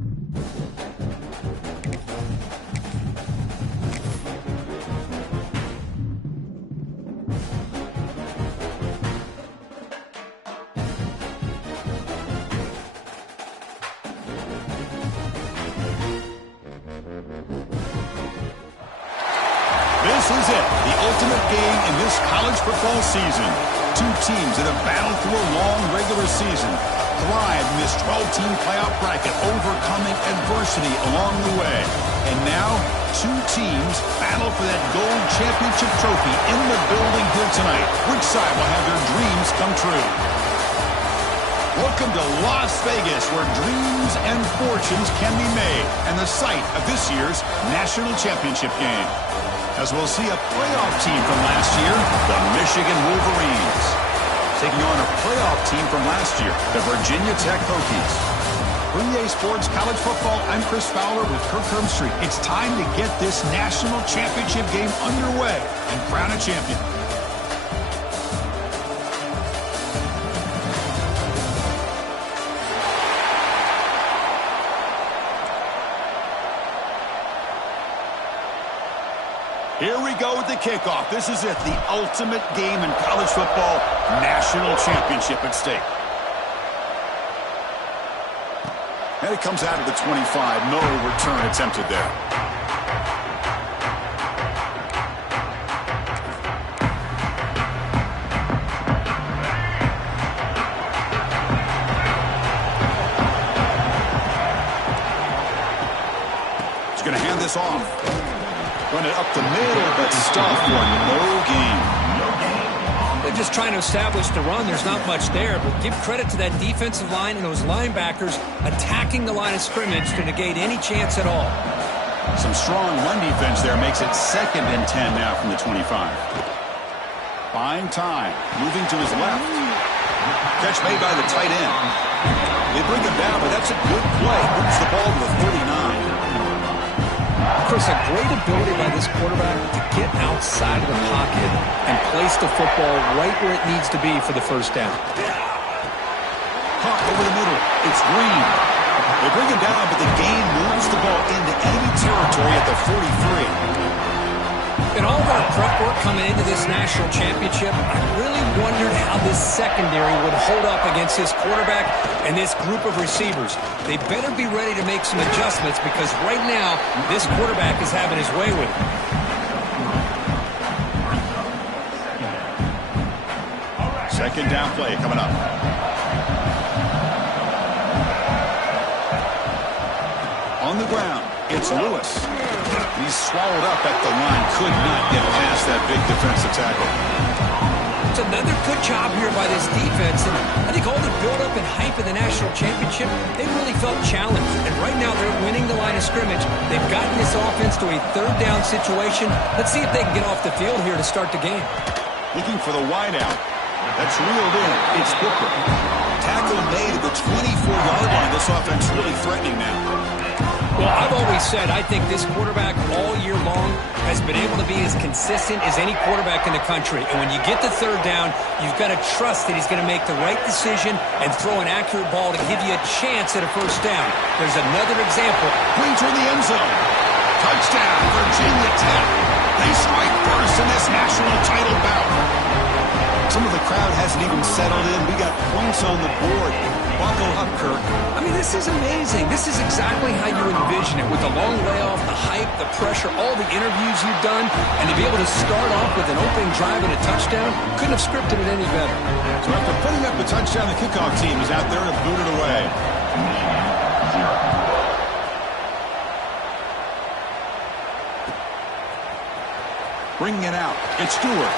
This is it, the ultimate game in this college football season. Two teams that have battled through a long regular season, thrived in this 12-team playoff bracket, overcoming adversity along the way. And now, two teams battle for that gold championship trophy in the building here tonight. Which side will have their dreams come true? Welcome to Las Vegas, where dreams and fortunes can be made, and the site of this year's national championship game. As we'll see a playoff team from last year, the Michigan Wolverines, taking on a playoff team from last year, the Virginia Tech Hokies. For EA Sports College Football, I'm Chris Fowler with Kirk Hermstreet. It's time to get this national championship game underway and crown a champion. Here we go with the kickoff. This is it, the ultimate game in college football, national championship at stake. And it comes out of the 25. No return attempted there. He's going to hand this off. Run it up the middle, but stuffed for no gain. They're just trying to establish the run. There's not much there, but give credit to that defensive line and those linebackers attacking the line of scrimmage to negate any chance at all. Some strong run defense there makes it 2nd and 10 now from the 25. Buying time, moving to his left. Catch made by the tight end. They bring him down, but that's a good play. Moves the ball to the 39. Chris, a great ability by this quarterback to get outside of the pocket and place the football right where it needs to be for the first down. Caught over the middle. It's Green. They bring him down, but the gain moves the ball into enemy territory at the 43. In all of our prep work coming into this national championship, I really wondered how this secondary would hold up against this quarterback and this group of receivers. They better be ready to make some adjustments because right now, this quarterback is having his way with it. Second down play coming up. On the ground, it's Lewis. He's swallowed up at the line. Could not get past that big defensive tackle. It's another good job here by this defense. And I think all the build-up and hype of the national championship, they really felt challenged. And right now they're winning the line of scrimmage. They've gotten this offense to a 3rd down situation. Let's see if they can get off the field here to start the game. Looking for the wideout. That's reeled in. It's Booker. Tackle made at the 24-yard line. This offense really threatening now. Well, I've always said I think this quarterback all year long has been able to be as consistent as any quarterback in the country. And when you get the 3rd down, you've got to trust that he's going to make the right decision and throw an accurate ball to give you a chance at a 1st down. There's another example. Clean toward the end zone. Touchdown, Virginia Tech. They strike first in this national title bout. Some of the crowd hasn't even settled in. We got points on the board. Buckle up, Kirk. I mean, this is amazing. This is exactly how you envision it, with the long layoff, the hype, the pressure, all the interviews you've done, and to be able to start off with an opening drive and a touchdown, couldn't have scripted it any better. So after putting up the touchdown, the kickoff team is out there to boot it away. Bringing it out, it's Stewart.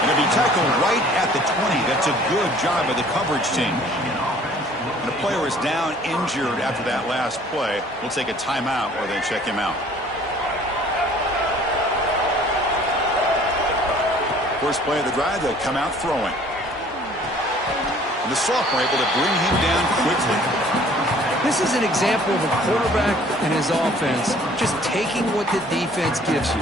And it'll be tackled right at the 20. That's a good job by the coverage team. And the player is down injured after that last play. We'll take a timeout or then check him out. First play of the drive, they'll come out throwing. And the sophomore able to bring him down quickly. This is an example of a quarterback and his offense just taking what the defense gives you.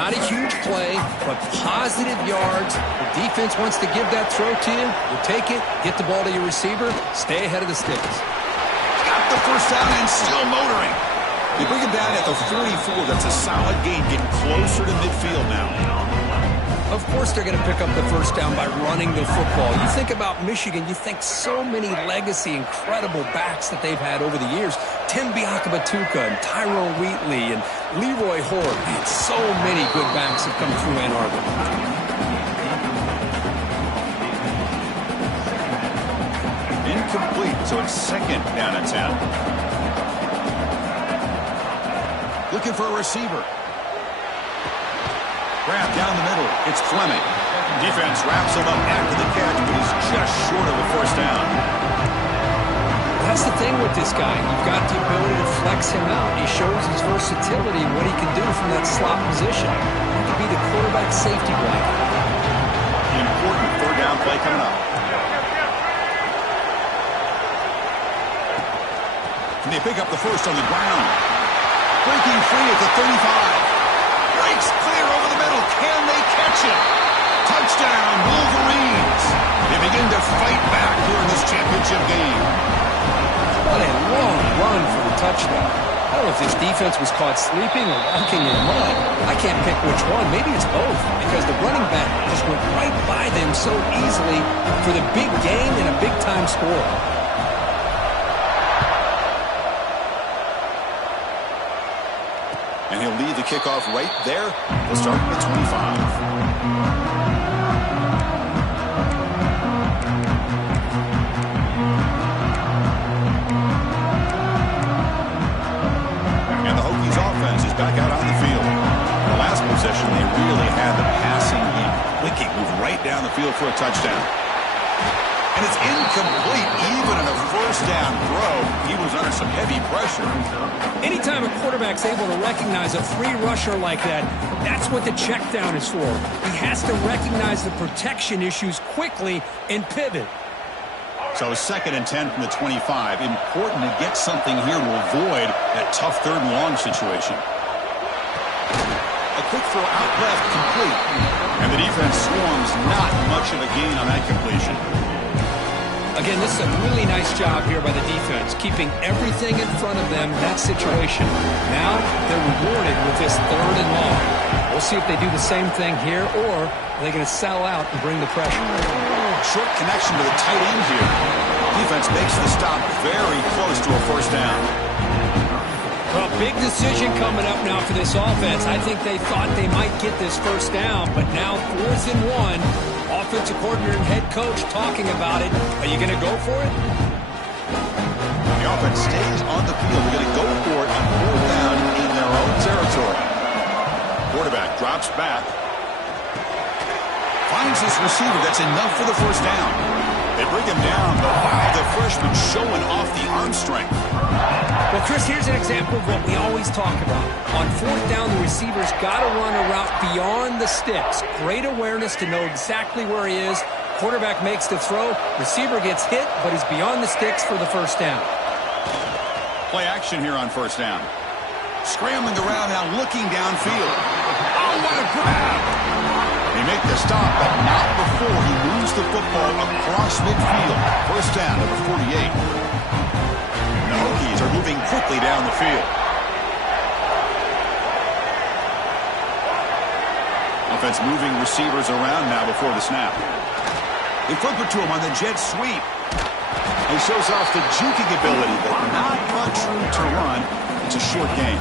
Not a huge play, but positive yards. The defense wants to give that throw to you. You take it, get the ball to your receiver, stay ahead of the sticks. got the first down and still motoring. They bring him down at the 44. That's a solid gain, getting closer to midfield now. Of course they're going to pick up the first down by running the football. You think about Michigan, you think so many legacy, incredible backs that they've had over the years. Tim Biakabatuka and Tyrone Wheatley and Leroy Horde. Man, so many good backs have come through Ann Arbor. Incomplete, so it's second down and 10. Looking for a receiver. Grab down the middle. It's Fleming. Defense wraps him up after the catch, but he's just short of a first down. That's the thing with this guy. You've got the ability to flex him out. He shows his versatility and what he can do from that slot position. He could be the quarterback safety blanket. Important third down play coming up. And they pick up the first on the ground. Breaking free at the 35. Breaks clear over the middle. Can they catch him? Touchdown, Wolverines. They begin to fight back here in this championship game. What a long run for the touchdown. I don't know if this defense was caught sleeping or walking in mud. I can't pick which one. Maybe it's both, because the running back just went right by them so easily for the big gain and a big-time score. And he'll lead the kickoff right there. They'll start at 25. And the Hokies offense is back out on the field. The last possession, they really had the passing game clicking, moved right down the field for a touchdown. And it's incomplete, even in a first down throw. He was under some heavy pressure. Anytime a quarterback's able to recognize a free rusher like that, that's what the check down is for. He has to recognize the protection issues quickly and pivot. So a 2nd and 10 from the 25. Important to get something here to avoid that tough third and long situation. A quick throw out left, complete. And the defense swarms, not much of a gain on that completion. Again, this is a really nice job here by the defense, keeping everything in front of them in that situation. Now they're rewarded with this 3rd and long. We'll see if they do the same thing here, or are they going to sell out and bring the pressure. Short connection to the tight end here. Defense makes the stop very close to a first down. Well, big decision coming up now for this offense. I think they thought they might get this first down, but now 4th and 1. Offensive coordinator and head coach talking about it. Are you going to go for it? The offense stays on the field. They're going to go for it on 4th down in their own territory. Quarterback drops back. Finds his receiver. That's enough for the first down. They bring him down, but wow, the freshman showing off the arm strength. Well, Chris, here's an example of what we always talk about. On 4th down, the receiver's got to run a route beyond the sticks. Great awareness to know exactly where he is. Quarterback makes the throw. Receiver gets hit, but he's beyond the sticks for the first down. Play action here on 1st down. Scrambling around now, looking downfield. Oh, what a grab! They make the stop, but not before he moves the football across midfield. First down, number 48. The Hokies are moving quickly down the field. Offense moving receivers around now before the snap. They flip it to him on the jet sweep. He shows off the juking ability, but not much room to run. It's a short game.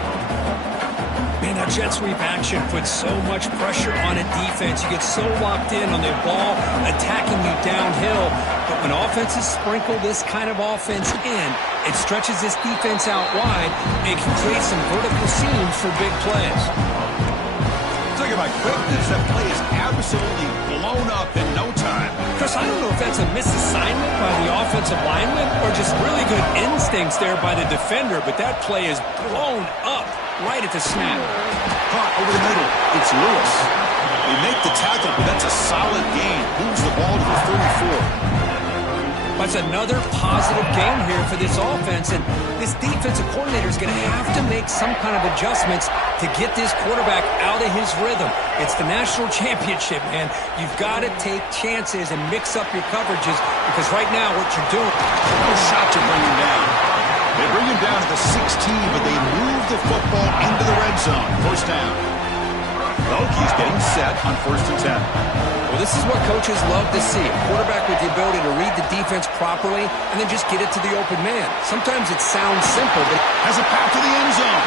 Man, that jet sweep action puts so much pressure on a defense. You get so locked in on their ball attacking you downhill. But when offenses sprinkle this kind of offense in, it stretches this defense out wide and can create some vertical seams for big plays. Talk about quickness. That play is absolutely blown up in no time. Chris, I don't know if that's a misassignment by the offensive lineman or just really good instincts there by the defender, but that play is blown up right at the snap. Caught over the middle. It's Lewis. They make the tackle, but that's a solid gain. Moves the ball to the 34. That's another positive game here for this offense, and this defensive coordinator is going to have to make some kind of adjustments to get this quarterback out of his rhythm. It's the national championship, man. You've got to take chances and mix up your coverages, because right now what you're doing, no shot to bring him down. They the football into the red zone. First down. Hokies getting set on 1st and 10. Well, this is what coaches love to see. A quarterback with the ability to read the defense properly and then just get it to the open man. Sometimes it sounds simple, but has a path to the end zone.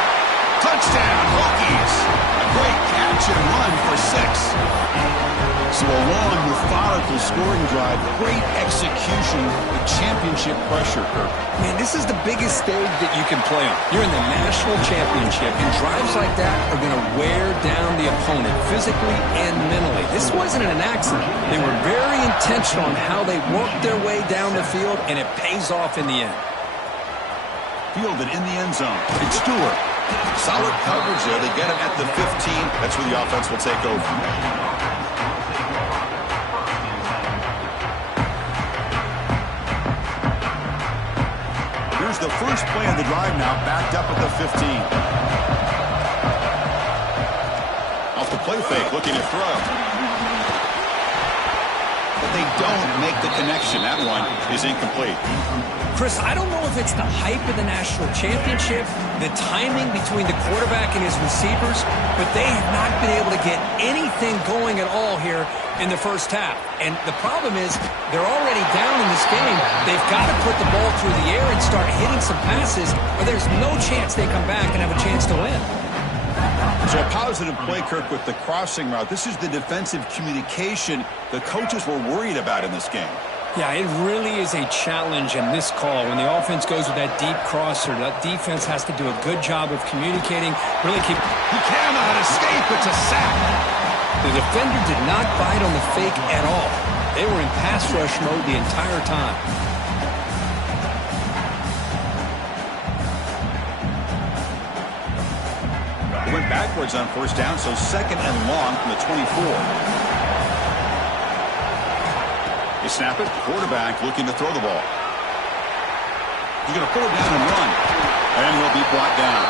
Touchdown, Hokies. A great catch and run for 6. So a long, methodical scoring drive. Great execution with championship pressure, Kirk. Man, this is the biggest stage that you can play on. You're in the national championship, and drives like that are going to wear down the opponent physically and mentally. This wasn't an accident. They were very intentional on how they worked their way down the field, and it pays off in the end. Fielded in the end zone. It's Stewart. Solid coverage there. They get him at the 15. That's where the offense will take over. Here's the first play of the drive now, backed up at the 15. Off the play fake, looking to throw. But they don't make the connection. That one is incomplete. Chris, I don't know if it's the hype of the national championship, the timing between the quarterback and his receivers, but they have not been able to get anything going at all here in the first half. And the problem is they're already down in this game. They've got to put the ball through the air and start hitting some passes, or there's no chance they come back and have a chance to win. So a positive play, Kirk, with the crossing route. This is the defensive communication the coaches were worried about in this game. Yeah, it really is a challenge in this call. When the offense goes with that deep crosser, that defense has to do a good job of communicating, really keep... He cannot escape. It's a sack. The defender did not bite on the fake at all. They were in pass rush mode the entire time. They went backwards on first down, so 2nd and long from the 24. They snap it. Quarterback looking to throw the ball. He's going to pull it down and run. And he'll be brought down.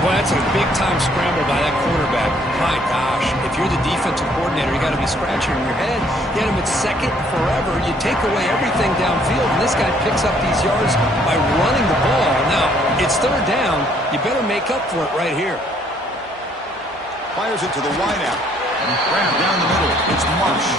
Well, that's a big-time scramble by that quarterback. My gosh, if you're the defensive coordinator, you got to be scratching your head. Get him at 2nd forever. You take away everything downfield, and this guy picks up these yards by running the ball. Now, it's 3rd down. You better make up for it right here. Fires it to the wideout. Grab down the middle. It's Marsh.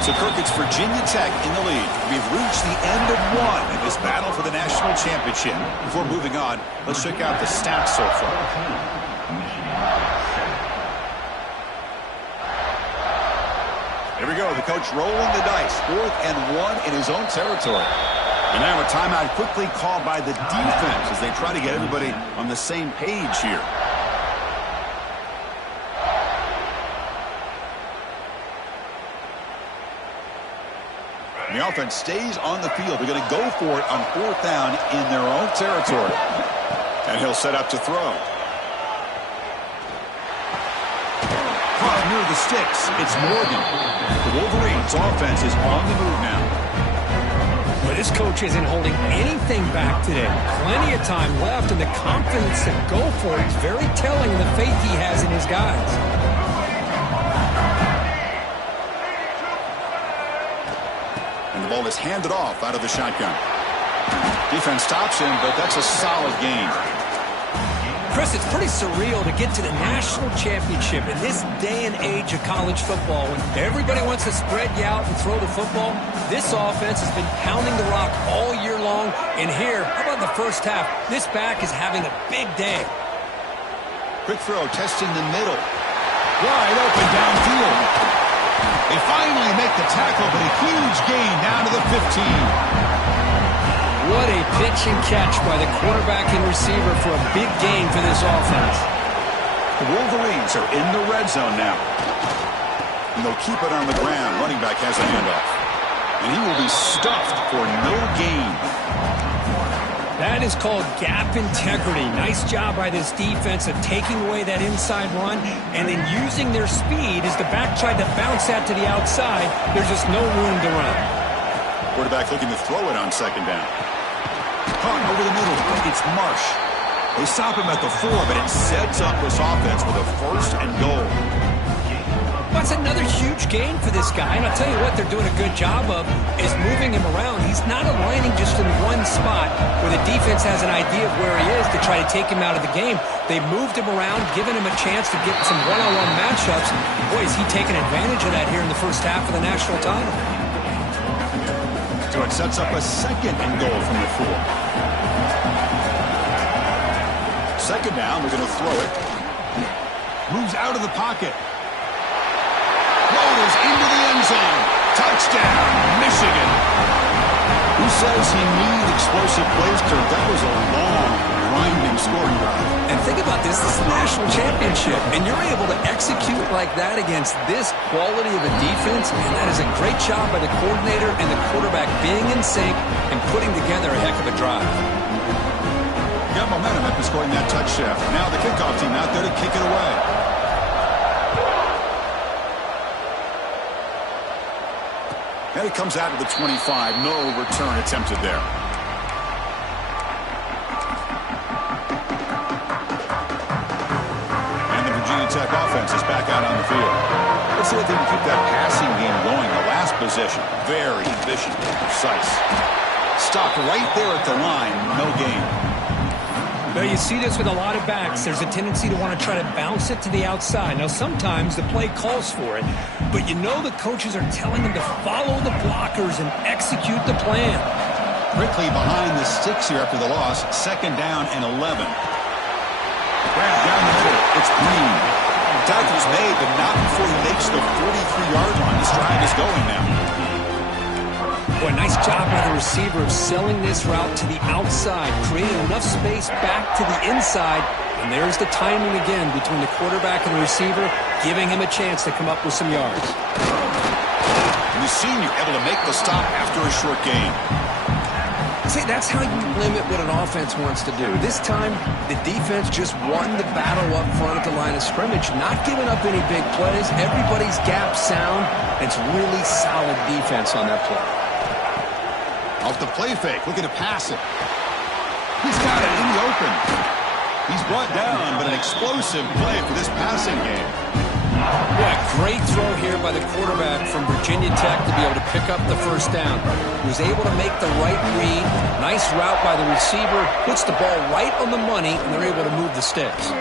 So, Kirk, it's Virginia Tech in the lead. We've reached the end of one in this battle for the national championship. Before moving on, let's check out the stats so far. Here we go. The coach rolling the dice. 4th and 1 in his own territory. And now a timeout quickly called by the defense as they try to get everybody on the same page here. And the offense stays on the field. They're going to go for it on 4th down in their own territory. And he'll set up to throw. Caught near the sticks. It's Morgan. The Wolverines' offense is on the move now. But this coach isn't holding anything back today. Plenty of time left, and the confidence to go for it is very telling in the faith he has in his guys. And the ball is handed off out of the shotgun. Defense stops him, but that's a solid game. Chris, it's pretty surreal to get to the national championship in this day and age of college football when everybody wants to spread you out and throw the football. This offense has been pounding the rock all year long. And here, how about the first half? This back is having a big day. Quick throw, testing the middle. Wide open downfield. They finally make the tackle, but a huge gain down to the 15. What a pitch and catch by the quarterback and receiver for a big gain for this offense. The Wolverines are in the red zone now. And they'll keep it on the ground. Running back has a handoff. And he will be stuffed for no gain. That is called gap integrity. Nice job by this defense of taking away that inside run and then using their speed as the back tried to bounce that to the outside. There's just no room to run. Quarterback looking to throw it on 2nd down. Caught over the middle. It's Marsh. They stop him at the 4, but it sets up this offense with a 1st and goal. That's another huge gain for this guy, and I'll tell you what they're doing a good job of is moving him around. He's not aligning just in one spot where the defense has an idea of where he is to try to take him out of the game. They've moved him around, given him a chance to get some one-on-one matchups. Boy, is he taking advantage of that here in the first half of the national title. So it sets up a second and goal from the 4. Second down, we're going to throw it. Moves out of the pocket. Floaters into the end zone. Touchdown, Michigan. Who says he needs explosive plays, Kirk? That was a long, grinding scoring drive. And think about this. This is a national championship, and you're able to execute like that against this quality of a defense, and that is a great job by the coordinator and the quarterback being in sync and putting together a heck of a drive. Got momentum after scoring that touchdown. Now the kickoff team out there to kick it away. And it comes out of the 25. No return attempted there. And the Virginia Tech offense is back out on the field. Let's see if they can keep that passing game going. The last possession, very efficient and precise. Stopped right there at the line. No gain. Well, you see this with a lot of backs. There's a tendency to want to try to bounce it to the outside. Now, sometimes the play calls for it, but you know the coaches are telling them to follow the blockers and execute the plan. Quickly behind the sticks here after the loss. Second down and 11. Grab down the middle. It's Green. Tackle's made, but not before he makes the 43-yard line. This drive is going now. Boy, nice job by the receiver of selling this route to the outside, creating enough space back to the inside. And there's the timing again between the quarterback and the receiver, giving him a chance to come up with some yards. And the senior able to make the stop after a short gain. See, that's how you limit what an offense wants to do. This time, the defense just won the battle up front at the line of scrimmage, not giving up any big plays. Everybody's gap sound. It's really solid defense on that play. Off the play fake, looking to pass it. He's got it in the open. He's brought down, but an explosive play for this passing game. Yeah, great throw here by the quarterback from Virginia Tech to be able to pick up the first down. He was able to make the right read. Nice route by the receiver. Puts the ball right on the money, and they're able to move the sticks.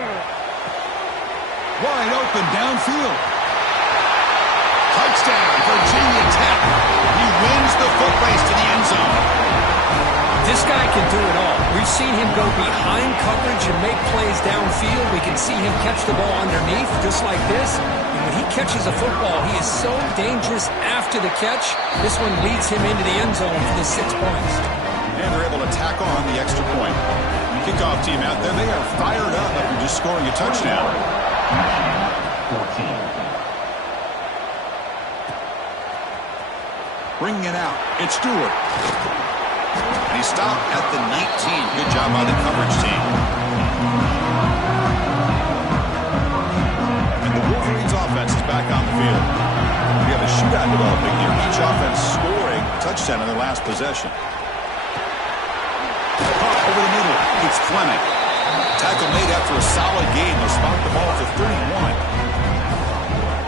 Wide open downfield. Touchdown, Virginia Tech. He wins the foot race to the end zone. This guy can do it all. We've seen him go behind coverage and make plays downfield. We can see him catch the ball underneath just like this. And when he catches a football, he is so dangerous after the catch. This one leads him into the end zone for the 6 points. And they're able to tack on the extra point. The kickoff team out there, they are fired up after just scoring a touchdown. 14. Bringing it out, it's Stewart. And he stopped at the 19. Good job by the coverage team. And the Wolverines offense is back on the field. We have a shootout developing here. Each offense scoring a touchdown in their last possession. Caught over the middle. It's Fleming. Tackle made after a solid game. They'll spot the ball to 31.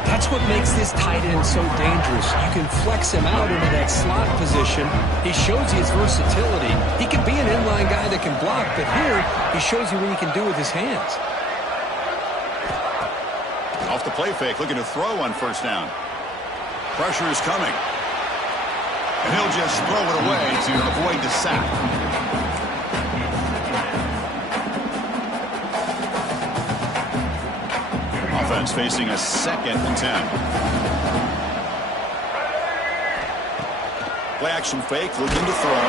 That's what makes this tight end so dangerous. You can flex him out into that slot position. He shows you his versatility. He can be an inline guy that can block, but here he shows you what he can do with his hands. Off the play fake, looking to throw on first down. Pressure is coming. And he'll just throw it away to avoid the sack. Offense facing a 2nd and 10. Play action fake, looking to throw.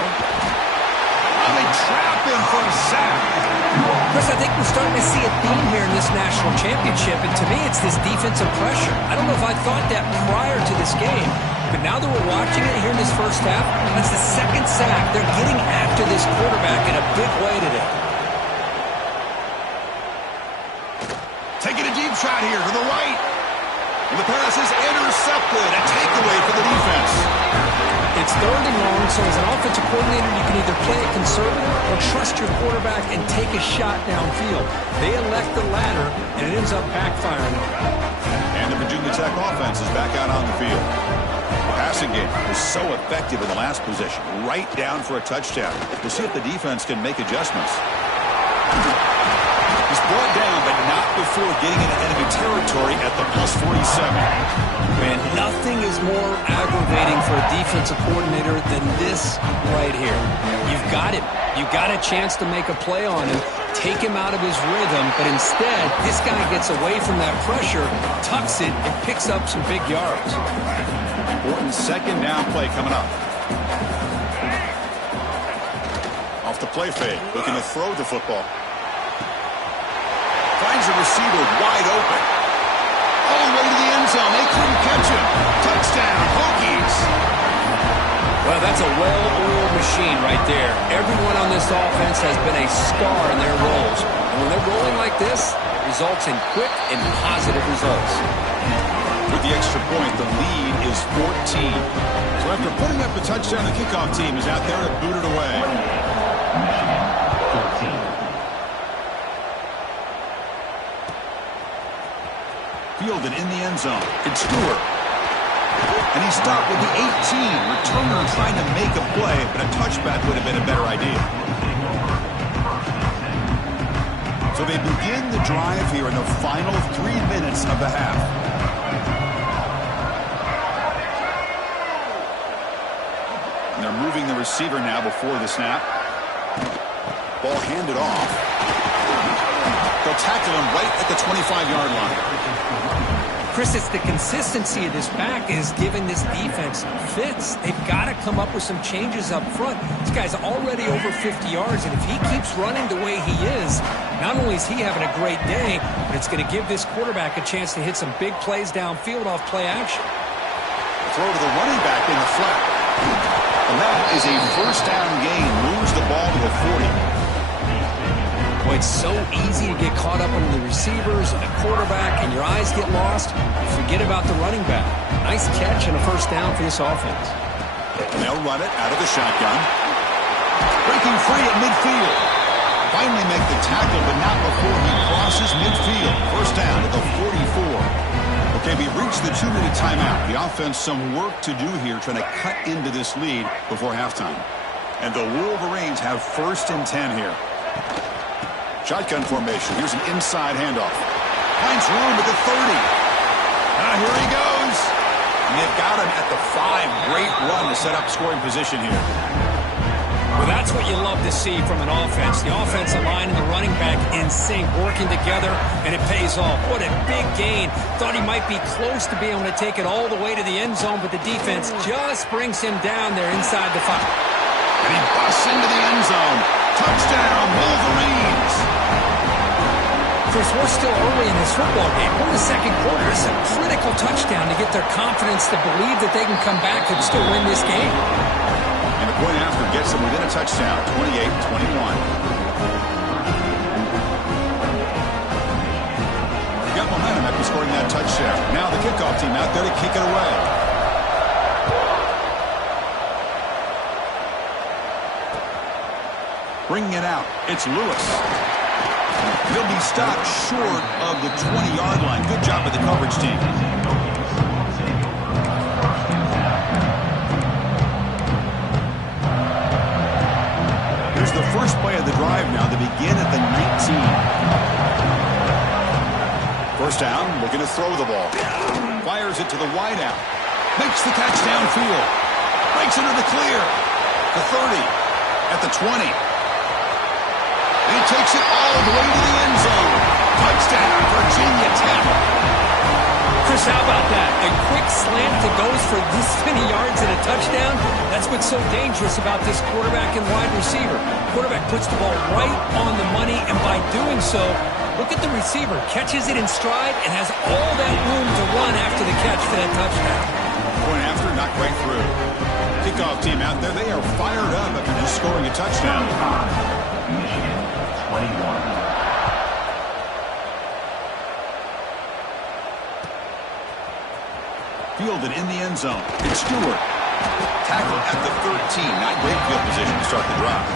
And they trap him for a sack. Chris, I think we're starting to see a theme here in this national championship, and to me it's this defensive pressure. I don't know if I thought that prior to this game, but now that we're watching it here in this first half, that's the 2nd sack. They're getting after this quarterback in a big way today. Taking a deep shot here to the right. And the pass is intercepted. A takeaway for the defense. It's 3rd and long, so as an offensive coordinator, you can either play it conservative or trust your quarterback and take a shot downfield. They elect the latter, and it ends up backfiring. And the Virginia Tech offense is back out on the field. The passing game was so effective in the last possession, right down for a touchdown. We'll see if the defense can make adjustments. He's brought down, but not before getting into enemy territory at the +47. Man, nothing is more aggravating for a defensive coordinator than this right here. You've got him. You've got a chance to make a play on him, take him out of his rhythm, but instead, this guy gets away from that pressure, tucks it, and picks up some big yards. Important second down play coming up. Off the play fake, looking to throw the football. Finds a receiver wide open. All the way to the end zone. They couldn't catch him. Touchdown, Hokies. Well, that's a well-oiled machine right there. Everyone on this offense has been a star in their roles. And when they're rolling like this, it results in quick and positive results. With the extra point, the lead is 14. So after putting up the touchdown, the kickoff team is out there to boot it away. Fielded in the end zone. It's Stewart. And he stopped with the 18. Returner trying to make a play, but a touchback would have been a better idea. So they begin the drive here in the final 3 minutes of the half. And they're moving the receiver now before the snap. Ball handed off. They'll tackle him right at the 25-yard line. Chris, it's the consistency of this back is giving this defense fits. They've got to come up with some changes up front. This guy's already over 50 yards, and if he keeps running the way he is, not only is he having a great day, but it's going to give this quarterback a chance to hit some big plays downfield off play action. Throw to the running back in the flat. And that is a first down gain. Moves the ball to the 40. Boy, it's so easy to get caught up in the receivers and the quarterback, and your eyes get lost. You forget about the running back. Nice catch and a first down for this offense. And they'll run it out of the shotgun. Breaking free at midfield. Finally make the tackle, but not before he crosses midfield. First down at the 44. Okay, we've reached the 2-minute timeout. The offense some work to do here, trying to cut into this lead before halftime. And the Wolverines have first and 10 here. Shotgun formation. Here's an inside handoff. Finds room at the 30. Here he goes. And they've got him at the 5. Great run to set up scoring position here. Well, that's what you love to see from an offense. The offensive line and the running back in sync, working together, and it pays off. What a big gain. Thought he might be close to being able to take it all the way to the end zone, but the defense just brings him down there inside the 5. And he busts into the end zone. Touchdown, Wolverines. Chris, we're still early in this football game. We're in the second quarter. It's a critical touchdown to get their confidence to believe that they can come back and still win this game. And the point after gets them within a touchdown, 28-21. They got momentum after scoring that touchdown. Now the kickoff team out there to kick it away. Bringing it out, it's Lewis. He'll be stopped short of the 20-yard line. Good job by the coverage team. Here's the first play of the drive now. They begin at the 19. First down, looking to throw the ball. Fires it to the wideout. Makes the catch downfield. Breaks into the clear. The 30. At the 20. And he takes it all the way to the end zone. Touchdown, Virginia Tech. Chris, how about that? A quick slant that goes for this many yards and a touchdown. That's what's so dangerous about this quarterback and wide receiver. Quarterback puts the ball right on the money, and by doing so, look at the receiver. Catches it in stride and has all that room to run after the catch for that touchdown. Point after, not quite through. Kickoff team out there, they are fired up after just scoring a touchdown. Michigan, 21. Fielded in the end zone. It's Stewart. Tackle at the 13. Not great field position to start the drive.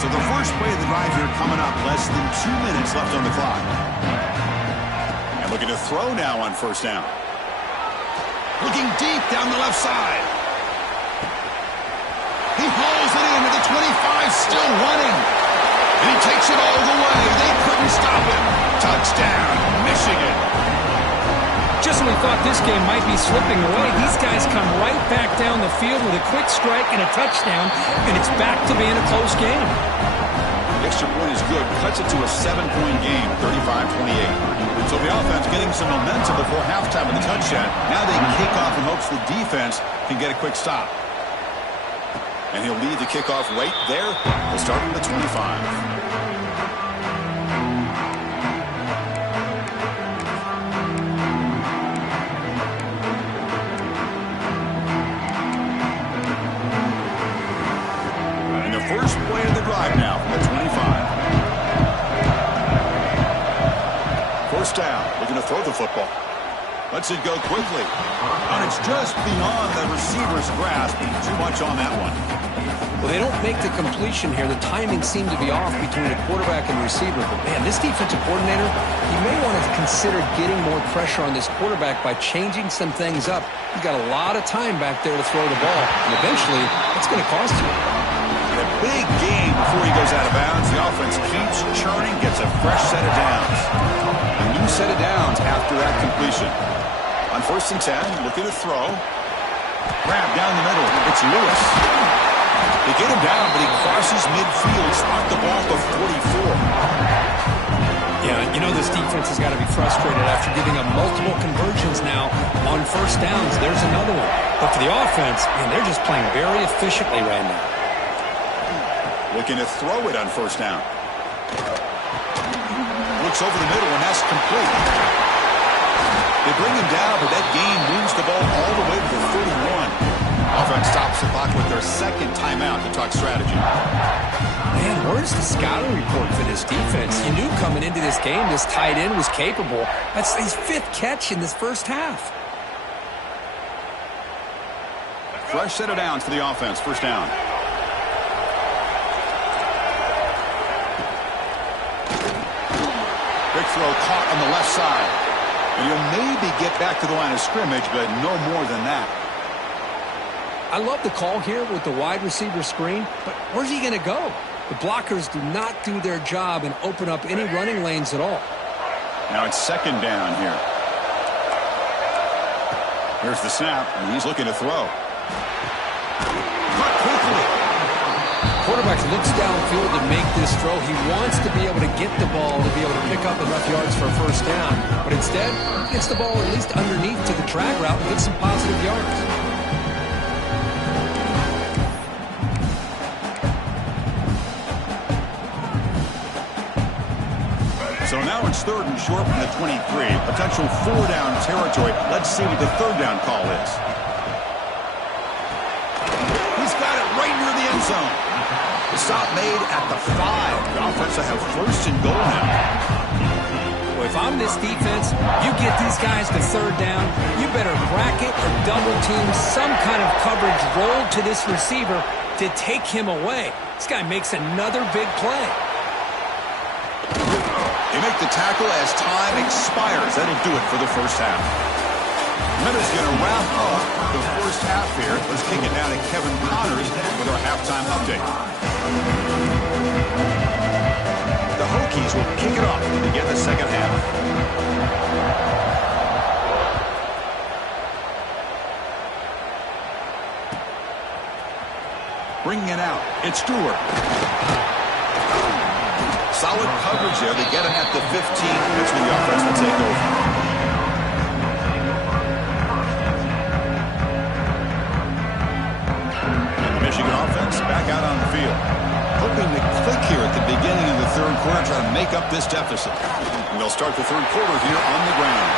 So So the first play of the drive here coming up. Less than 2 minutes left on the clock. And looking to throw now on first down. Looking deep down the left side. He hauls it in at the 25, still running. And he takes it all the way. They couldn't stop him. Touchdown, Michigan. Just when we thought this game might be slipping away, these guys come right back down the field with a quick strike and a touchdown, and it's back to being a close game. The extra point is good. Cuts it to a 7-point game, 35-28. So the offense getting some momentum before halftime with the touchdown. Now they kick off in hopes the defense can get a quick stop. And he'll lead the kickoff right there. We'll start with the 25. First play of the drive now from the 25. First down, looking to throw the football. Lets it go quickly. And it's just beyond the receiver's grasp. Too much on that one. Well, they don't make the completion here. The timing seemed to be off between the quarterback and receiver. But, man, this defensive coordinator, he may want to consider getting more pressure on this quarterback by changing some things up. He's got a lot of time back there to throw the ball. And eventually, it's going to cost you. A big gain before he goes out of bounds. The offense keeps churning, gets a fresh set of downs. A new set of downs after that completion. On first and 10, looking to throw. Grab down the middle. It's Lewis. They get him down, but he crosses midfield, spot the ball at the 44. Yeah, you know this defense has got to be frustrated after giving up multiple conversions now on first downs. There's another one. But for the offense, man, they're just playing very efficiently right now. Looking to throw it on first down. Looks over the middle, and that's complete. They bring him down, but that gain moves the ball all the way to the 31. Offense stops the clock with their second timeout to talk strategy. Man, where's the scouting report for this defense? You knew coming into this game this tight end was capable. That's his 5th catch in this first half. Fresh set of downs for the offense. First down. Big throw caught on the left side. And he'll maybe get back to the line of scrimmage, but no more than that. I love the call here with the wide receiver screen, but where's he going to go? The blockers do not do their job and open up any running lanes at all. Now it's second down here. Here's the snap, and he's looking to throw. Cut quickly. Quarterback looks downfield to make this throw. He wants to be able to get the ball to be able to pick up enough yards for a first down. But instead, he gets the ball at least underneath to the drag route and gets some positive yards. So now it's third and short from the 23. Potential 4-down territory. Let's see what the third down call is. He's got it right near the end zone. The stop made at the 5. The offense will have first and goal now. Well, if I'm this defense, you get these guys to third down, you better bracket or double team some kind of coverage roll to this receiver to take him away. This guy makes another big play. They make the tackle as time expires. That'll do it for the first half. Minutes going to wrap up the first half here. Let's kick it down to Kevin Connors with our halftime update. The Hokies will kick it off to begin the second half. Bringing it out, it's Stewart. Solid coverage there. They get him at the 15. That's when the offense will take over. Michigan offense back out on the field. Hoping to click here at the beginning of the third quarter, trying to make up this deficit. And they'll start the third quarter here on the ground.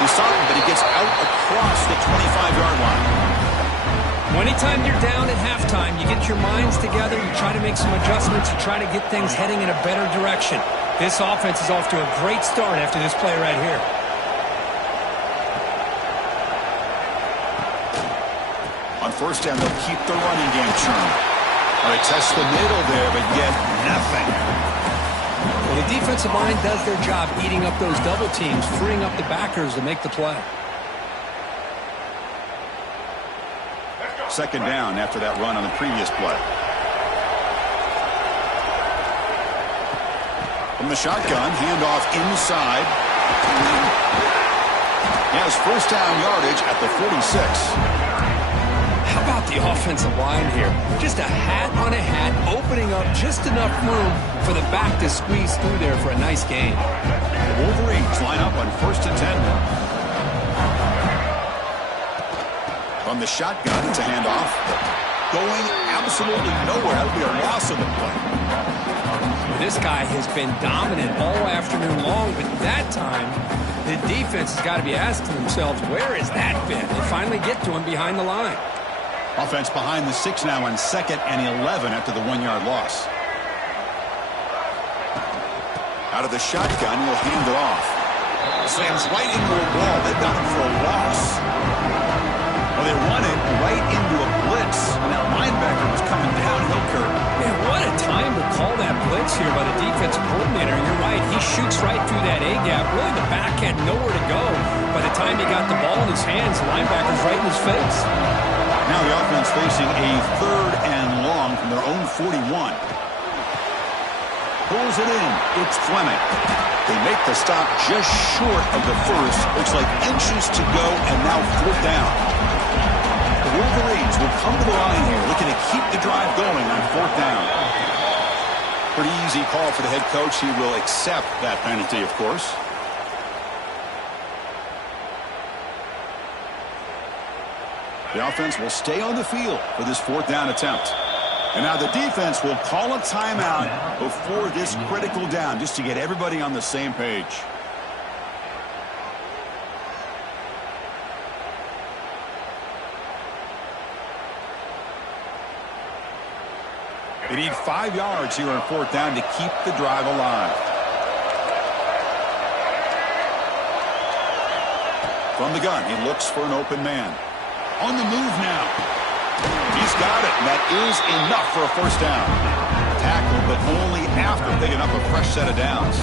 He saw it, but he gets out across the 25-yard line. Anytime you're down at halftime, you get your minds together, you try to make some adjustments, you try to get things heading in a better direction. This offense is off to a great start after this play right here. On first down, they'll keep the running game churning. Well, they test the middle there, but yet nothing. Well, the defensive line does their job eating up those double teams, freeing up the backers to make the play. Second down after that run on the previous play. From the shotgun, handoff inside. He has first down yardage at the 46. How about the offensive line here? Just a hat on a hat, opening up just enough room for the back to squeeze through there for a nice gain. The Wolverines line up on 1st and 10. From the shotgun, it's a handoff. Going absolutely nowhere. That'll be a loss of the play. This guy has been dominant all afternoon long, but that time, the defense has got to be asking themselves, where is that been? They finally get to him behind the line. Offense behind the 6 now on 2nd and 11 after the 1-yard loss. Out of the shotgun, he'll hand it off. Slams right into a wall. They've got him for a loss. Well, they run it right into a blitz, and that linebacker was coming downhill curve. Man, what a time to call that blitz here by the defensive coordinator. You're right, he shoots right through that A-gap. Really, the back had nowhere to go. By the time he got the ball in his hands, the linebacker's right in his face. Now the offense facing a 3rd and long from their own 41. Pulls it in. It's Fleming. They make the stop just short of the first. Looks like inches to go, and now 4th down. The Wolverines will come to the line here, looking to keep the drive going on 4th down. Pretty easy call for the head coach. He will accept that penalty, of course. The offense will stay on the field for this 4th down attempt. And now the defense will call a timeout before this critical down, just to get everybody on the same page. They need 5 yards here on 4th down to keep the drive alive. From the gun, he looks for an open man. On the move now. He's got it, and that is enough for a 1st down. Tackle, but only after picking up a fresh set of downs.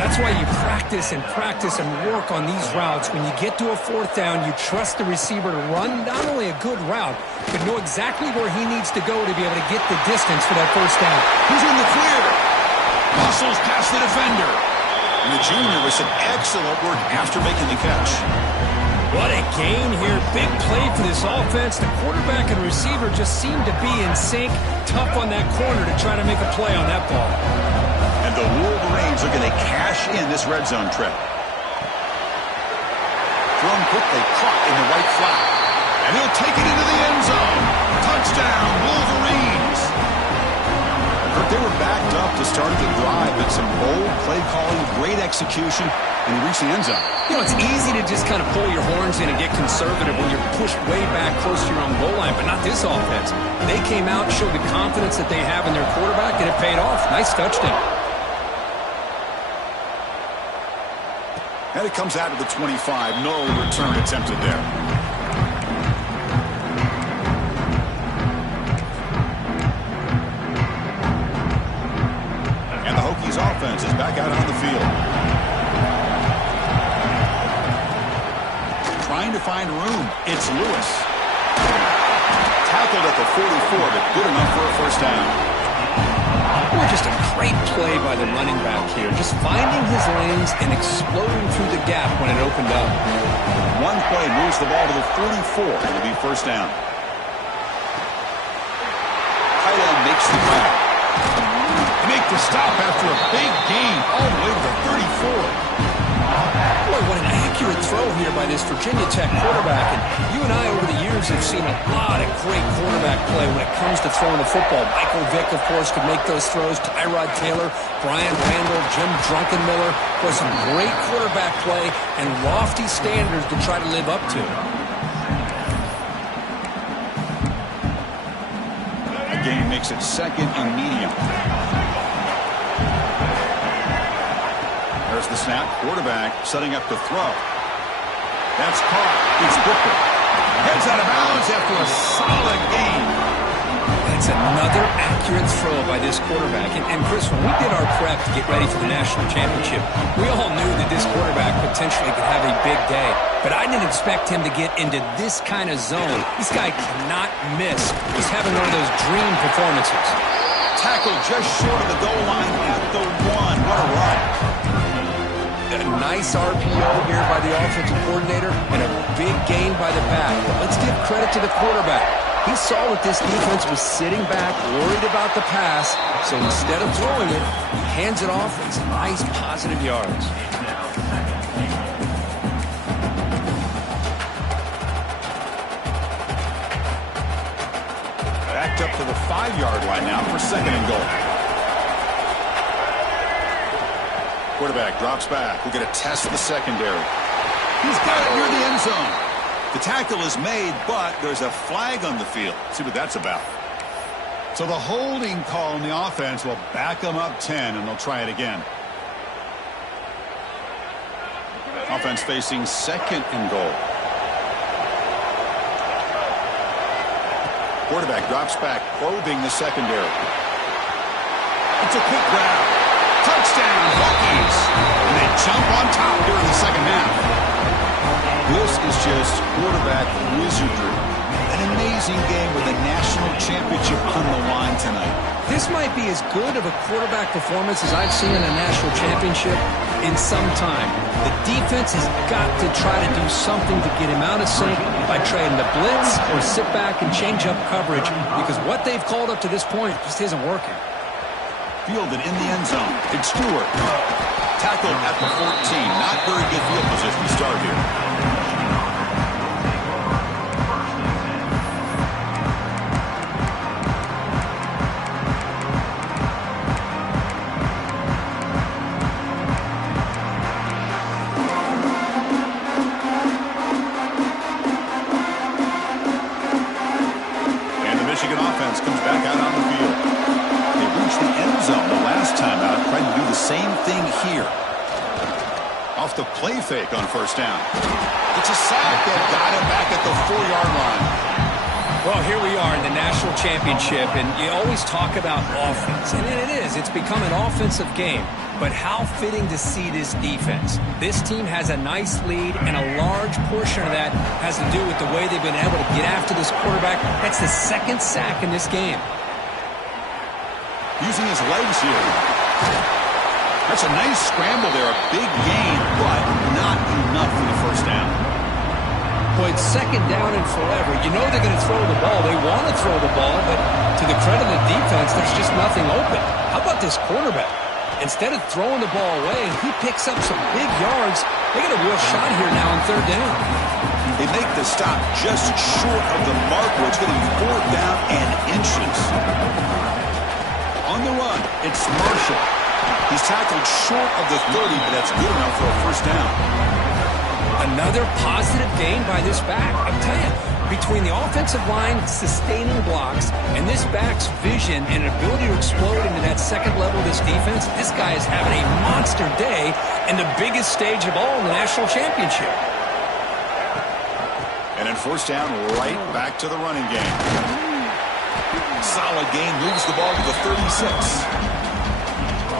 That's why you practice and work on these routes. When you get to a 4th down, you trust the receiver to run not only a good route, but know exactly where he needs to go to be able to get the distance for that 1st down. He's in the clear. Muscles past the defender. And the junior with some excellent work after making the catch. What a gain here. Big play for this offense. The quarterback and receiver just seem to be in sync. Tough on that corner to try to make a play on that ball. And the Wolverines are going to cash in this red zone trip. Thrown quickly, caught in the right flat. And he'll take it into the end zone. Touchdown, Wolverines. They were backed up to start the drive, but some bold play calling, great execution, and he reached the end zone. You know, it's easy to just kind of pull your horns in and get conservative when you're pushed way back close to your own goal line, but not this offense. They came out, showed the confidence that they have in their quarterback, and it paid off. Nice touchdown. And it comes out of the 25. No return attempted there. And the Hokies offense is back out on the field. Trying to find room. It's Lewis. Tackled at the 44, but good enough for a 1st down. Boy, just a great play by the running back here. Just finding his lanes and exploding through the gap when it opened up. One play moves the ball to the 44. It'll be 1st down. Tight end makes the grab. They make the stop after a big gain all the way to the 34. Boy, what an accurate throw here by this Virginia Tech quarterback. And you and I over the years have seen a lot of great quarterback play when it comes to throwing the football. Michael Vick, of course, could make those throws. Tyrod Taylor, Brian Randall, Jim Druckenmiller. Boy, some great quarterback play and lofty standards to try to live up to. The game makes it 2nd and medium. There's the snap. Quarterback setting up to throw. That's caught. It's Booker. Heads out of bounds after a solid gain. It's another accurate throw by this quarterback. And Chris, when we did our prep to get ready for the national championship, we all knew that this quarterback potentially could have a big day. But I didn't expect him to get into this kind of zone. This guy cannot miss. He's having one of those dream performances. Tackle just short of the goal line at the 1. What a run. A nice RPO here by the offensive coordinator and a big gain by the back. But let's give credit to the quarterback. He saw that this defense was sitting back, worried about the pass, so instead of throwing it, he hands it off and some nice positive yards. Backed up to the 5-yard line now for 2nd and goal. Quarterback drops back. We're going to test the secondary. He's got it near the end zone. The tackle is made, but there's a flag on the field. Let's see what that's about. So the holding call on the offense will back them up 10, and they'll try it again. Offense facing 2nd and goal. Quarterback drops back, probing the secondary. It's a quick grab. Touchdown, Hokies! And they jump on top here in the second half. This is just quarterback wizardry. An amazing game with a national championship on the line tonight. This might be as good of a quarterback performance as I've seen in a national championship in some time. The defense has got to try to do something to get him out of sync by trying to blitz or sit back and change up coverage, because what they've called up to this point just isn't working. Fielded in the end zone. It's Stewart. Tackled at the 14. Not very good field position to start here. And the Michigan offense comes back out on the field. They reached the end zone the last time out, trying to do the same thing here. Off the play fake on 1st down. It's a sack that got him back at the 4-yard line. Well, here we are in the national championship, and you always talk about offense, and it is. It's become an offensive game. But how fitting to see this defense. This team has a nice lead, and a large portion of that has to do with the way they've been able to get after this quarterback. That's the 2nd sack in this game. Using his legs here. That's a nice scramble there. A big gain, but not enough for the 1st down. Boy, it's 2nd down and forever. You know they're going to throw the ball. They want to throw the ball, but to the credit of the defense, there's just nothing open. How about this quarterback? Instead of throwing the ball away, he picks up some big yards. They get a real shot here now on 3rd down. They make the stop just short of the mark, where it's going to be 4th down and inches. On the run, it's Marshall. He's tackled short of the 30, but that's good enough for a 1st down. Another positive gain by this back. I'm telling you, between the offensive line sustaining blocks and this back's vision and ability to explode into that 2nd level of this defense, this guy is having a monster day in the biggest stage of all in the national championship. And then 1st down, right back to the running game. Solid gain, moves the ball to the 36.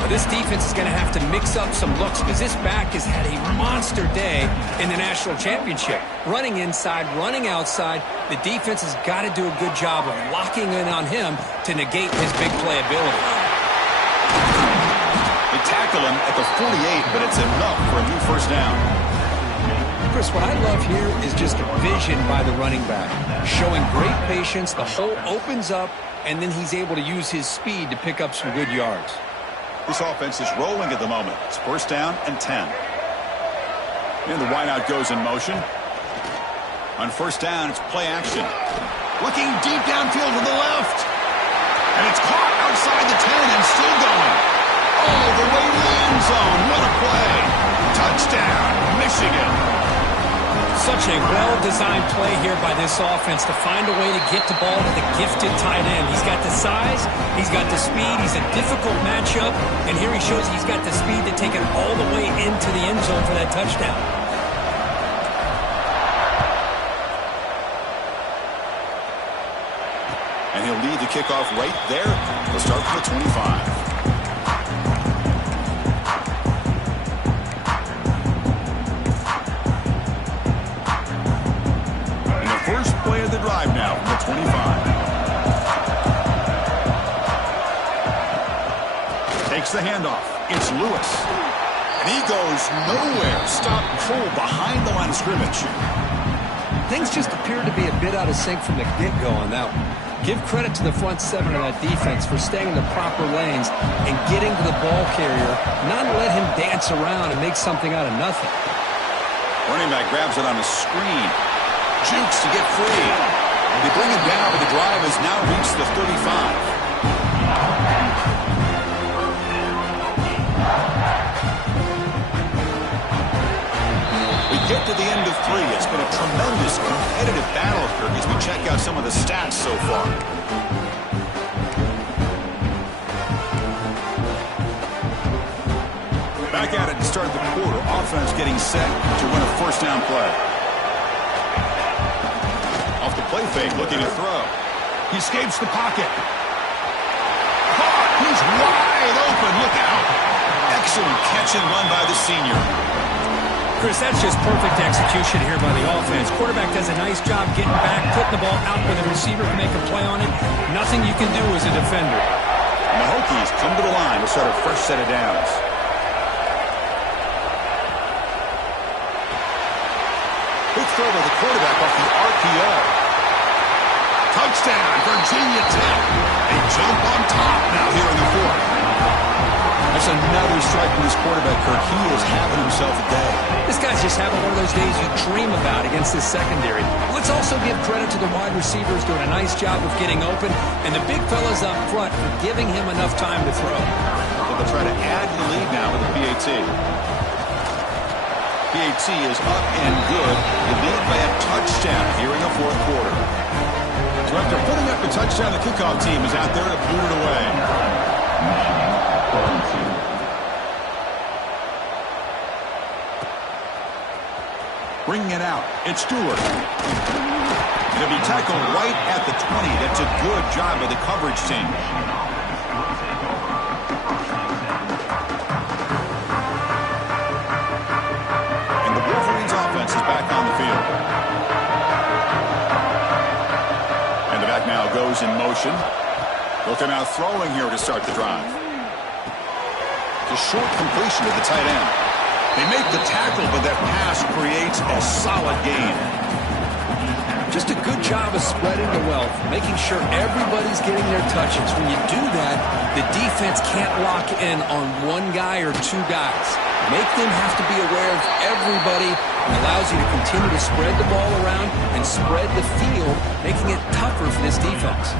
This defense is going to have to mix up some looks, because this back has had a monster day in the national championship. Running inside, running outside. The defense has got to do a good job of locking in on him to negate his big play ability. They tackle him at the 48, but it's enough for a new 1st down. Chris, what I love here is just a vision by the running back. Showing great patience, the hole opens up, and then he's able to use his speed to pick up some good yards. This offense is rolling at the moment. It's 1st down and 10. And the wideout goes in motion. On 1st down, it's play action. Looking deep downfield to the left. And it's caught outside the 10 and still going. All the way to the end zone. What a play. Touchdown, Michigan. Such a well-designed play here by this offense to find a way to get the ball to the gifted tight end. He's got the size, he's got the speed, he's a difficult matchup, and here he shows he's got the speed to take it all the way into the end zone for that touchdown. And he'll lead the the kickoff right there. We'll start from the 25. And the first play of the drive now from the 25. Takes the handoff. It's Lewis. And he goes nowhere. Stopped cold behind the line of scrimmage. Things just appeared to be a bit out of sync from the get-go on that one. Give credit to the front seven of that defense for staying in the proper lanes and getting to the ball carrier, not let him dance around and make something out of nothing. Running back grabs it on a screen. Jukes to get free. They bring him down, but the drive has now reached the 35. Get to the end of 3. It's been a tremendous competitive battle here as we check out some of the stats so far. Back at it to start the quarter. Offense getting set to run a first down play. Off the play fake, looking to throw. He escapes the pocket. Caught! He's wide open. Look out. Excellent catch and run by the senior. Chris, that's just perfect execution here by the offense. Quarterback does a nice job getting back, putting the ball out where the receiver can make a play on it. Nothing you can do as a defender. And the Hokies come to the line to start a fresh set of downs. Good throw by the quarterback off the RPO. Touchdown, Virginia Tech. They jump on top now here in the 4th. That's another strike from this quarterback, Kirk. He is having himself a day. This guy's just having one of those days you dream about against this secondary. Let's also give credit to the wide receivers doing a nice job of getting open, and the big fellas up front for giving him enough time to throw. So they'll try to add to the lead now with the PAT. PAT is up and good. You lead by a touchdown here in the 4th quarter. So after putting up the touchdown, the kickoff team is out there to boot it away. Bringing it out, it's Stewart. It'll be tackled right at the 20. That's a good job by the coverage team. And the Wolverines offense is back on the field. And the back now goes in motion. Looking out throwing here to start the drive. It's a short completion to the tight end. They make the tackle, but that pass creates a solid gain. Just a good job of spreading the wealth, making sure everybody's getting their touches. When you do that, the defense can't lock in on one guy or two guys. Make them have to be aware of everybody, and allows you to continue to spread the ball around and spread the field, making it tougher for this defense.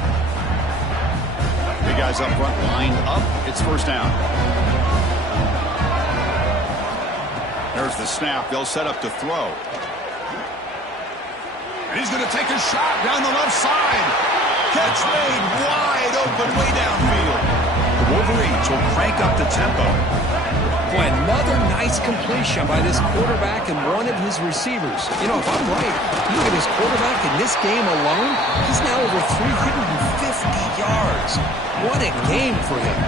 Big guys up front, lined up. It's first down. There's the snap. They'll set up to throw. And he's going to take a shot down the left side. Catch made wide open way downfield. The Wolverines will crank up the tempo. Boy, another nice completion by this quarterback and one of his receivers. You know, if I'm right, look at his quarterback in this game alone. He's now over 350 yards. What a game for him.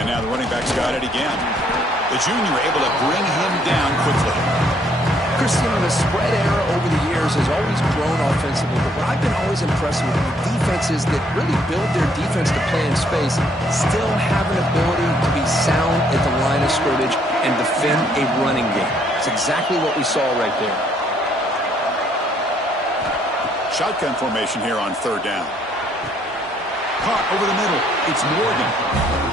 And now the running back's got it again. The junior able to bring him down quickly. Chris, you know, the spread era over the years has always grown offensively, but what I've been always impressed with the defenses that really build their defense to play in space still have an ability to be sound at the line of scrimmage and defend a running game. It's exactly what we saw right there. Shotgun formation here on third down. Caught over the middle. It's Morgan.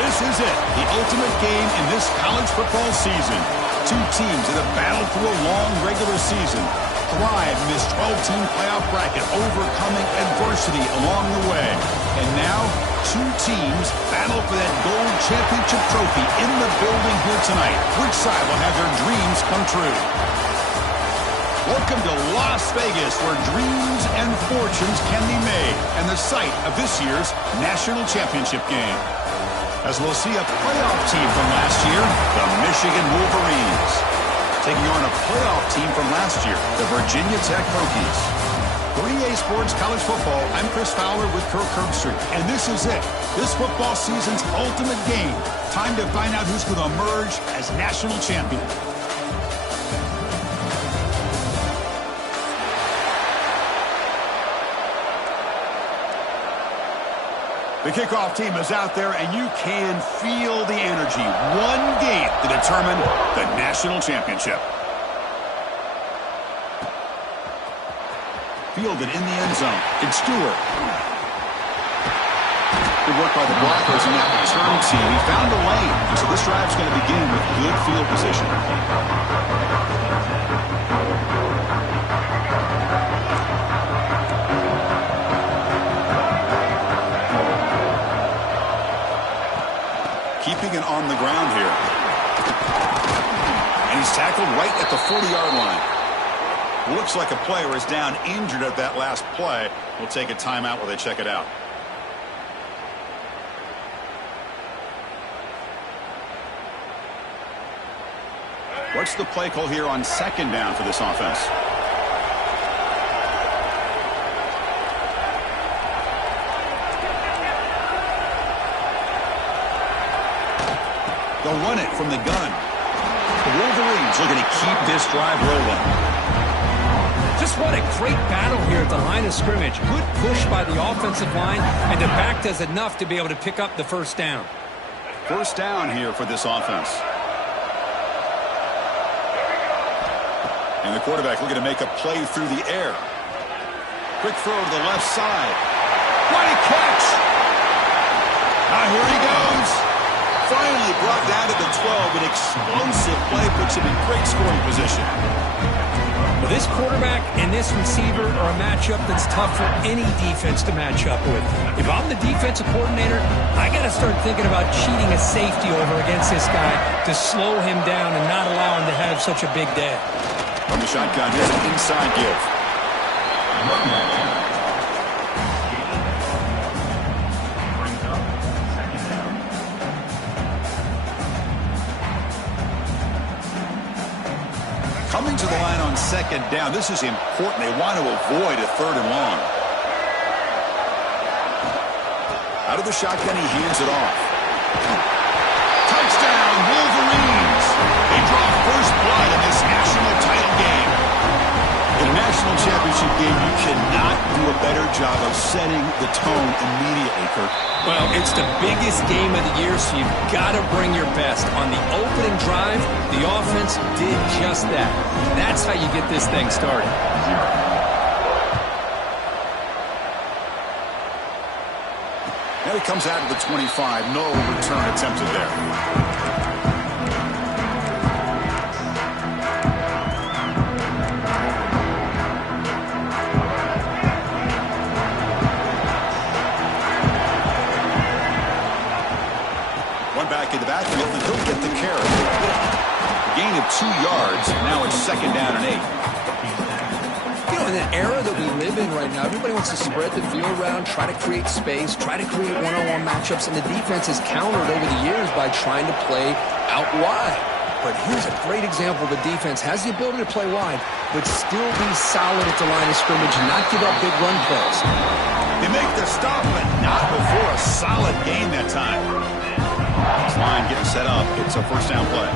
This is it, the ultimate game in this college football season. Two teams that have battled through a long regular season, thrive in this 12-team playoff bracket, overcoming adversity along the way. And now, two teams battle for that gold championship trophy in the building here tonight. Which side will have their dreams come true? Welcome to Las Vegas, where dreams and fortunes can be made, and the site of this year's national championship game. As we'll see a playoff team from last year, the Michigan Wolverines, taking on a playoff team from last year, the Virginia Tech Hokies. For EA Sports College Football, I'm Chris Fowler with Kirk Herbstreit, and this is it, this football season's ultimate game. Time to find out who's going to emerge as national champion. The kickoff team is out there, and you can feel the energy. One game to determine the national championship. Fielded in the end zone. It's Stewart. Good work by the blockers in that return team. He found a lane, and so this drive's going to begin with good field position. Keeping it on the ground here. And he's tackled right at the 40-yard line. Looks like a player is down injured at that last play. We'll take a timeout while they check it out. What's the play call here on second down for this offense? They'll run it from the gun. The Wolverines looking to keep this drive rolling. Just what a great battle here at the line of scrimmage. Good push by the offensive line, and the back does enough to be able to pick up the first down. First down here for this offense. And the quarterback looking to make a play through the air. Quick throw to the left side. What a catch! Now here he goes. Finally brought down to the 12. An explosive play puts him in great scoring position. Well, this quarterback and this receiver are a matchup that's tough for any defense to match up with. If I'm the defensive coordinator, I got to start thinking about cheating a safety over against this guy to slow him down and not allow him to have such a big day. From the shotgun, here's an inside give. Coming to the line on second down. This is important. They want to avoid a third and long. Out of the shotgun, he hands it off. Touchdown, Wolverines! They draw first blood in this national title game. In a national championship game, you cannot do a better job of setting the tone immediately, Kirk. Well, it's the biggest game of the year, so you've got to bring your best. On the opening drive, the offense did just that. That's how you get this thing started. Now he comes out of the 25. No return attempted there. Back in the backfield, and he'll get the carry. A gain of 2 yards. Now it's second down and 8. You know, in an era that we live in right now, everybody wants to spread the field around, try to create space, try to create one-on-one matchups, and the defense has countered over the years by trying to play out wide. But here's a great example. The defense has the ability to play wide, but still be solid at the line of scrimmage and not give up big run plays. They make the stop, but not before a solid gain that time. This line getting set up. It's a first down play.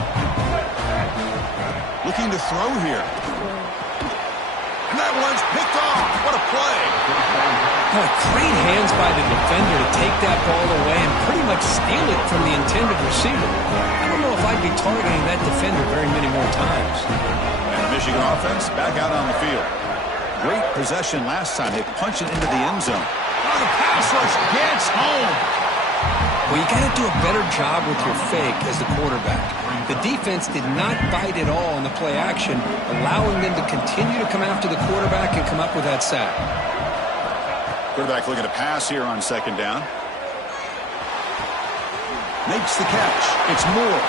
Looking to throw here. And that one's picked off. What a play. Great hands by the defender to take that ball away and pretty much steal it from the intended receiver. I don't know if I'd be targeting that defender very many more times. And the Michigan offense back out on the field. Great possession last time. They punch it into the end zone. Oh, the pass rush gets home. Well, you got to do a better job with your fake as the quarterback. The defense did not bite at all in the play action, allowing them to continue to come after the quarterback and come up with that sack. Quarterback looking to pass here on second down. Makes the catch. It's Moore.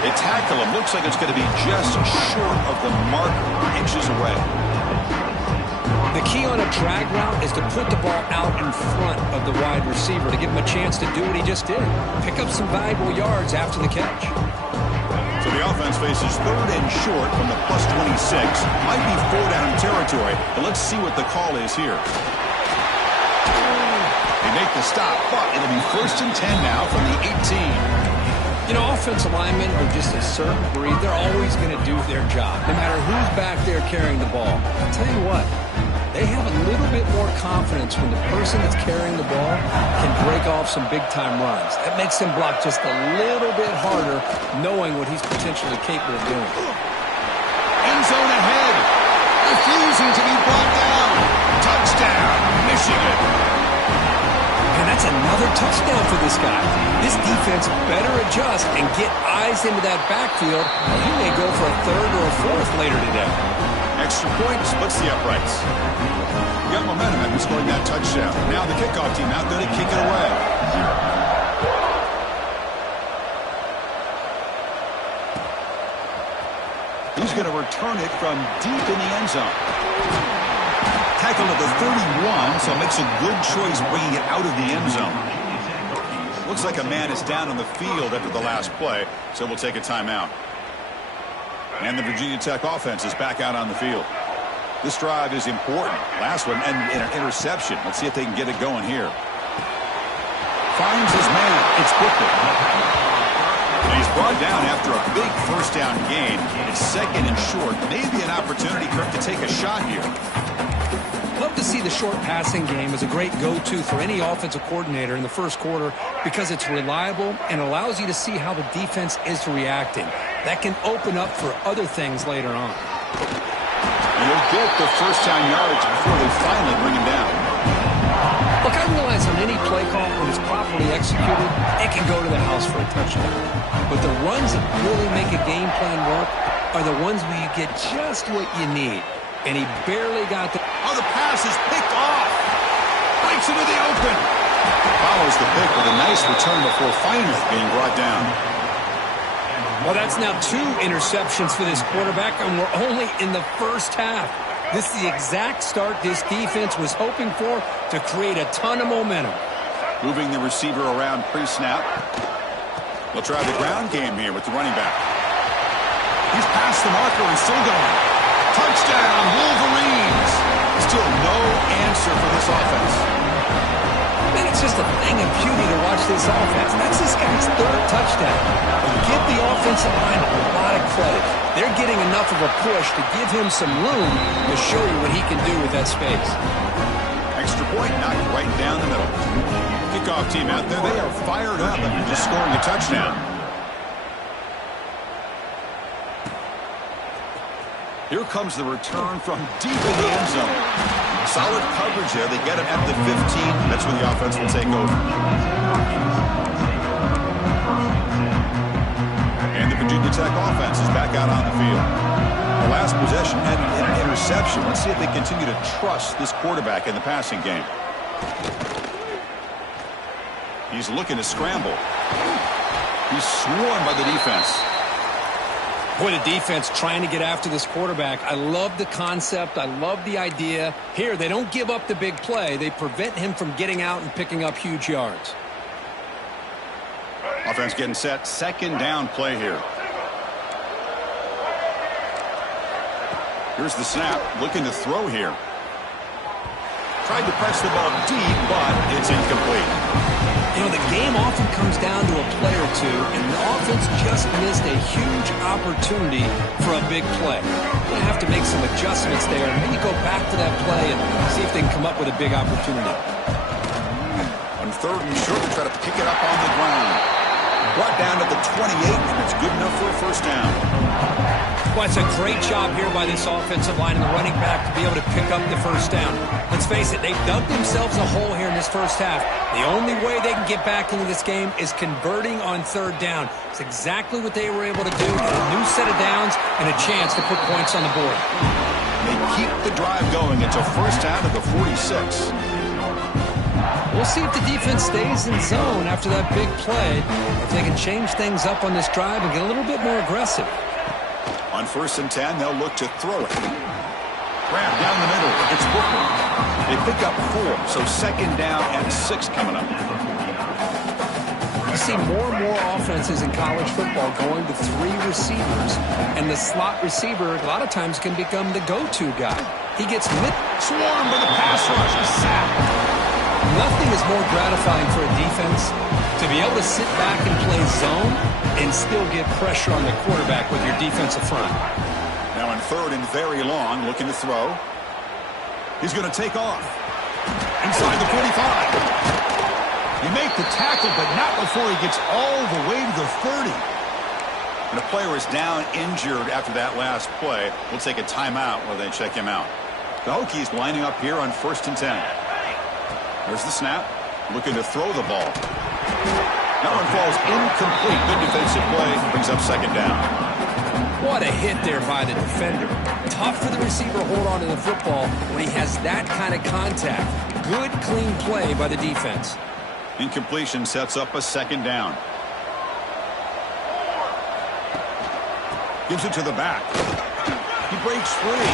They tackle him. Looks like it's going to be just short of the marker, inches away. The key on a drag route is to put the ball out in front of the wide receiver to give him a chance to do what he just did. Pick up some valuable yards after the catch. So the offense faces third and short from the +26. Might be 4-down territory, but let's see what the call is here. They make the stop, but it'll be 1st and 10 now from the 18. You know, offensive linemen are just a certain breed. They're always going to do their job, no matter who's back there carrying the ball. I'll tell you what, they have a little bit more confidence when the person that's carrying the ball can break off some big-time runs. That makes them block just a little bit harder, knowing what he's potentially capable of doing. End zone ahead. Refusing to be brought down. Touchdown, Michigan. And that's another touchdown for this guy. This defense better adjust and get eyes into that backfield. He may go for a third or a fourth later today. Extra point splits the uprights. You got momentum after scoring that touchdown. Now the kickoff team out there to kick it away. He's going to return it from deep in the end zone. Tackled at the 31, so makes a good choice bringing it out of the end zone. Looks like a man is down on the field after the last play, so we'll take a timeout. And the Virginia Tech offense is back out on the field. This drive is important. Last one, and an interception. Let's see if they can get it going here. Finds his man. It's Booker. And he's brought down after a big first down gain. It's 2nd and short. Maybe an opportunity for him to take a shot here. Love to see the short passing game as a great go-to for any offensive coordinator in the first quarter because it's reliable and allows you to see how the defense is reacting. That can open up for other things later on. And he'll get the first down yards before they finally bring him down. Look, I realize on any play call, when it's properly executed, it can go to the house for a touchdown. But the runs that really make a game plan work are the ones where you get just what you need. And he barely got the... Oh, the pass is picked off. Breaks into the open. Follows the pick with a nice return before finally being brought down. Well, that's now 2 interceptions for this quarterback, and we're only in the first half. This is the exact start this defense was hoping for to create a ton of momentum. Moving the receiver around pre-snap. They'll try the ground game here with the running back. He's past the marker and still going. Touchdown, Wolverines. Still no answer for this offense. Man, it's just a thing of beauty to watch this offense. That's this guy's 3rd touchdown. Give the offensive line a lot of credit. They're getting enough of a push to give him some room to show you what he can do with that space. Extra point knocked right down the middle. Kickoff team out there, they are fired up after just scoring a touchdown. Here comes the return from deep in the end zone. Solid coverage there. They get him at the 15. That's where the offense will take over. And the Virginia Tech offense is back out on the field. The last possession ended in an interception. Let's see if they continue to trust this quarterback in the passing game. He's looking to scramble. He's swarmed by the defense. Boy, the defense trying to get after this quarterback. I love the concept. I love the idea. Here, they don't give up the big play. They prevent him from getting out and picking up huge yards. Offense getting set. 2nd down play here. Here's the snap. Looking to throw here. Tried to press the ball deep, but it's incomplete. You know, the game often comes down to a play or two, and the offense just missed a huge opportunity for a big play. They're going to have to make some adjustments there and maybe go back to that play and see if they can come up with a big opportunity. On 3rd and short, they try to pick it up on the ground. Brought down to the 28, and it's good enough for a first down. Well, it's a great job here by this offensive line and the running back to be able to pick up the first down. Let's face it, they've dug themselves a hole here this first half. The only way they can get back into this game is converting on third down. It's exactly what they were able to do. Get a new set of downs and a chance to put points on the board. They keep the drive going. It's a first down at the 46. We'll see if the defense stays in zone after that big play, if they can change things up on this drive and get a little bit more aggressive. On 1st and 10, they'll look to throw it. Grab down the middle. It's Booker. They pick up 4, so 2nd down and 6 coming up. You see more and more offenses in college football going to 3 receivers, and the slot receiver a lot of times can become the go-to guy. He gets swarmed by the pass rush. A sack. Nothing is more gratifying for a defense to be able to sit back and play zone and still get pressure on the quarterback with your defensive front. Now in 3rd and very long, looking to throw. He's going to take off. Inside the 45. You make the tackle, but not before he gets all the way to the 30. And a player is down injured after that last play. We'll take a timeout while they check him out. The Hokies lining up here on 1st and 10. There's the snap. Looking to throw the ball. That one falls incomplete. Good defensive play. Brings up 2nd down. What a hit there by the defender. Tough for the receiver to hold on to the football when he has that kind of contact. Good, clean play by the defense. Incompletion sets up a 2nd down. Gives it to the back. He breaks free.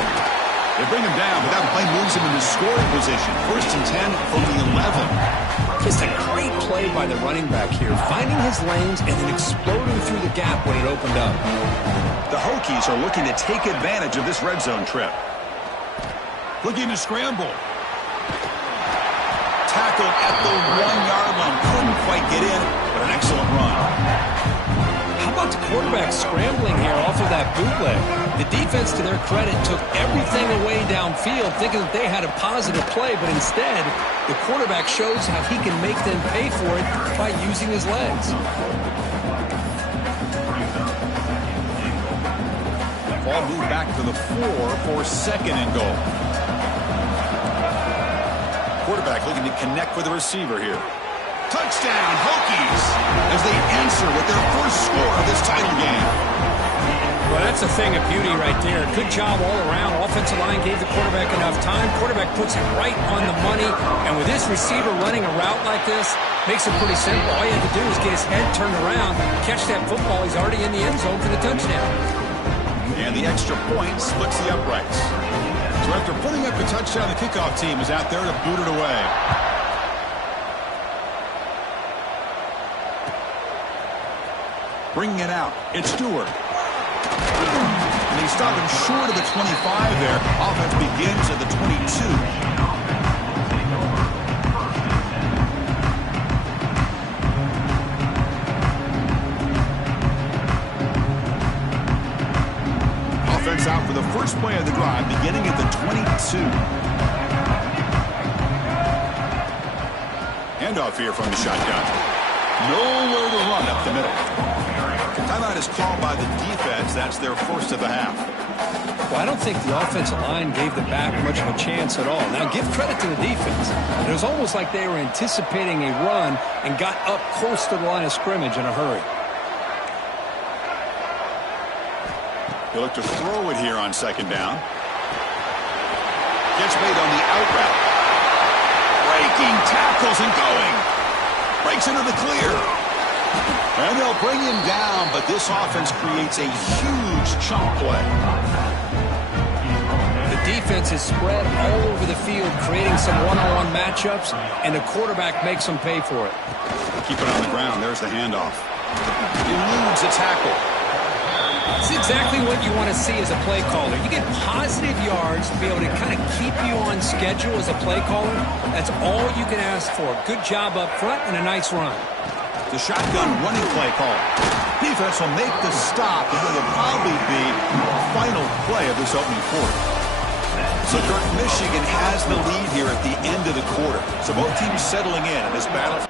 They bring him down, but that play moves him into scoring position. 1st and 10 from the 11. Just a great play by the running back here, finding his lanes and then exploding through the gap when it opened up. The Hokies are looking to take advantage of this red zone trip. Looking to scramble. Tackled at the 1-yard line. Couldn't quite get in, but an excellent run. How about the quarterback scrambling here off of that bootleg? The defense, to their credit, took everything away downfield, thinking that they had a positive play, but instead, the quarterback shows how he can make them pay for it by using his legs. Ball moved back to the 4 for 2nd and goal. Quarterback looking to connect with the receiver here. Touchdown, Hokies, as they answer with their first score of this title game. Well, that's a thing of beauty right there. Good job all around. Offensive line gave the quarterback enough time. Quarterback puts it right on the money. And with this receiver running a route like this, makes it pretty simple. All you have to do is get his head turned around, catch that football. He's already in the end zone for the touchdown. And the extra point splits the uprights. So after putting up the touchdown, the kickoff team is out there to boot it away. Bringing it out, it's Stewart. And he's stopping short of the 25 there. Offense begins at the 22. Offense out for the first play of the drive, beginning at the 22. Handoff here from the shotgun. Nowhere to run up the middle. Timeout is called by the defense. That's their first of the half. Well, I don't think the offensive line gave the back much of a chance at all. Now, give credit to the defense. It was almost like they were anticipating a run and got up close to the line of scrimmage in a hurry. They look to throw it here on 2nd down. Gets made on the out route. Breaking tackles and going. Breaks into the clear. And they'll bring him down, but this offense creates a huge chunk play. The defense is spread all over the field, creating some one-on-one matchups, and the quarterback makes them pay for it. Keep it on the ground. There's the handoff. Eludes a tackle. It's exactly what you want to see as a play caller. You get positive yards to be able to kind of keep you on schedule as a play caller. That's all you can ask for. Good job up front and a nice run. The shotgun running play call. Defense will make the stop, and it will probably be the final play of this opening quarter. So Michigan has the lead here at the end of the quarter. So both teams settling in this battle.